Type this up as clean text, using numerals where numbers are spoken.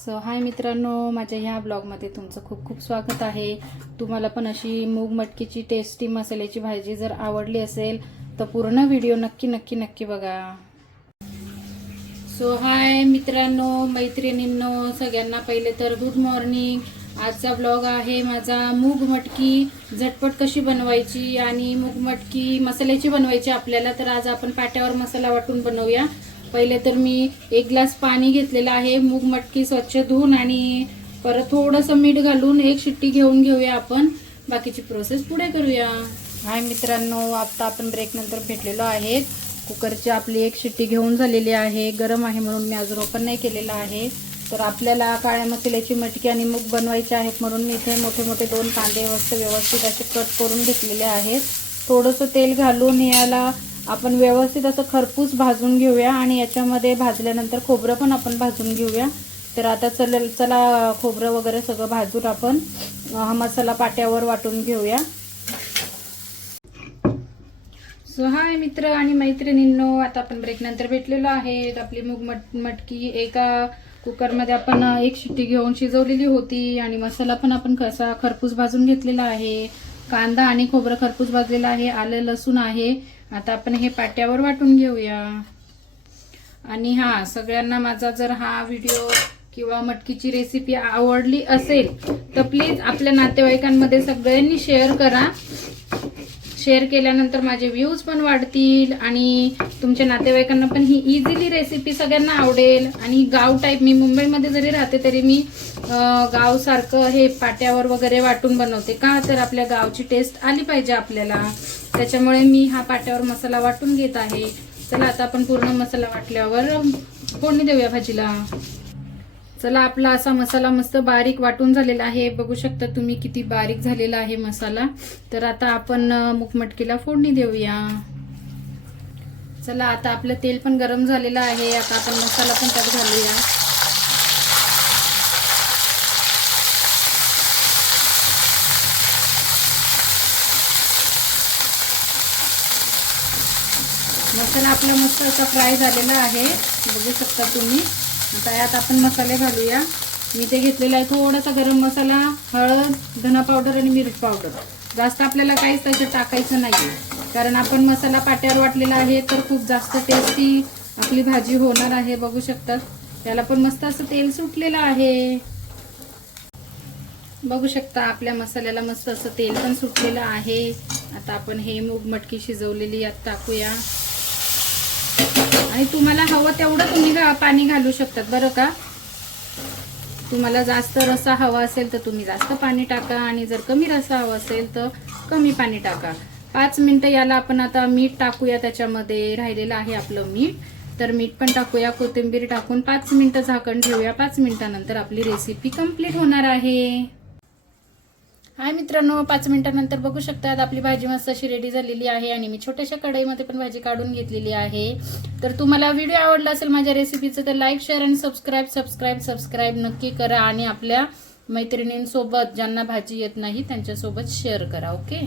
हाय मित्रांनो, माझ्या ह्या ब्लॉगमध्ये तुमचं खूप खूप स्वागत आहे। तुम्हाला पण अशी मूग मटकीची टेस्टी मसाल्याची भाजी जर आवडली असेल तर पूर्ण व्हिडिओ नक्की बघा। हाय मित्रांनो, मैत्रिणींनो, सगळ्यांना पहिले तर गुड मॉर्निंग। आजचा ब्लॉग आहे माझा मूग मटकी झटपट कशी बनवायची आणि मूग मटकी मसाल्याची बनवायची आपल्याला। तर आज आपण पाट्यावर मसाला वाटून बनवूया। पहिले तर मी 1 ग्लास पाणी घेतलेलं आहे। मूग मटकी स्वच्छ धुवून आणि परत थोडंसं मीठ घालून 1 शिट्टी घेऊया आपण। बाकीची प्रोसेस पुढे करूया। हाय मित्रांनो, आता आपण ब्रेक नंतर भेटलेलो आहे। कुकरची आपली 1 शिट्टी घेऊन झालेली आहे। गरम आहे म्हणून मी अजून ओपन नाही केलेला आहे। तर आपल्याला काळ्या मसाल्याची मटकी आणि मूग बनवायचे आहेत म्हणून मी इथे मोठे मोठे 2 कांदे व्यवस्थित असे कट करून घेतलेले आहेत। थोडंसं तेल घालून याला आपण व्यवस्थित असं खरपूस भाजून घेऊया आणि याच्यामध्ये भाजल्यानंतर खोबरं पण आपण भाजून घेऊया। तर आता चला खोबरं वगैरे सगळं भाजून आपण हा मसाला पाट्यावर वाटून घेऊया। हाय मित्र आणि मैत्रिणींनो, आता आपण ब्रेक नंतर भेटलेलो आहे। आपली मूग मटकी एका कुकरमध्ये आपण 1 शिट्टी घेऊन शिजवलेली होती आणि मसाला पण आपण कसा खरपूस भाजून घेतलेला आहे। कांदा आणि खोबरं खरपूस भाजलेलं आहे, आलं लसूण आहे। आता आपण हे पाट्यावर वाटून घेऊया। आणि सगळ्यांना माझा जर हा व्हिडिओ किंवा मटकीची रेसिपी आवडली असेल तर प्लीज आपल्या नातेवाईकांमध्ये सगळ्यांनी शेअर करा। शेअर केल्यानंतर माझे व्ह्यूज पण वाढतील आणि तुमच्या नातेवाईकांना पण ही इझिली रेसिपी सगळ्यांना आवडेल। आणि गाव टाईप, मी मुंबईमध्ये जरी राहते तरी मी गाव सारखं हे पाट्यावर वगैरे वाटून बनवते। का तर आपल्या गावची टेस्ट आली पाहिजे आपल्याला, त्याच्यामुळे मी हा पाट्यावर मसाला वाटून घेत आहे। चला आता आपण पूर्ण मसाला वाटल्यावर फोडणी देऊया भाजीला। चला, आपला असा मसाला मस्त बारीक वाटून झालेला आहे। बघू शकता तुम्ही किती बारीक झालेला आहे मसाला। तर आता आपण मूग मटकीला फोडणी देऊया। चला, आता आपलं तेल पण गरम झालेलं आहे। आता आपण मसाला पण त्यात घालूया। मसाला आपला मस्त असा फ्राय झालेला आहे, बघू शकता तुम्ही। आता यात आपण मसाले घालूया। मी ते घेतलेला आहे थोडासा गरम मसाला, हळद, धना पावडर आणि मिरच पावडर। जास्त आपल्याला काहीच त्याच्यात टाकायचं नाही, कारण आपण मसाला पाट्यावर वाटलेला आहे तर खूप जास्त टेस्टी आपली भाजी होणार आहे। बघू शकता त्याला पण मस्त असं तेल सुटलेलं आहे। बघू शकता आपल्या मसाल्याला मस्त असं तेल पण सुटलेलं आहे। आता आपण हे मूग मटकी शिजवलेली यात टाकूया आणि तुम्हाला हवं तेवढं तुम्ही पाणी घालू शकतात बरं का। तुम्हाला जास्त रस्सा हवा असेल तर तुम्ही जास्त पाणी टाका आणि जर कमी रस्सा हवा असेल तर कमी पाणी टाका। 5 मिनिटं याला आपण आता मीठ टाकूया, त्याच्यामध्ये राहिलेलं आहे आपलं मीठ। तर मीठ पण टाकूया, कोथिंबीर टाकून 5 मिनिटं झाकण ठेवूया। 5 मिनिटांनंतर आपली रेसिपी कंप्लीट होणार आहे। हाय मित्रांनो, 5 मिनिटांनंतर बघू शकतात आपली भाजी मस्त अशी रेडी झालेली आहे आणि मी छोट्याशा कढईमध्ये पण भाजी काढून घेतलेली आहे। तर तुम्हाला व्हिडिओ आवडला असेल माझ्या रेसिपीचं तर लाईक, शेअर आणि सबस्क्राईब नक्की करा आणि आपल्या मैत्रिणींसोबत ज्यांना भाजी येत नाही त्यांच्यासोबत शेअर करा। ओके।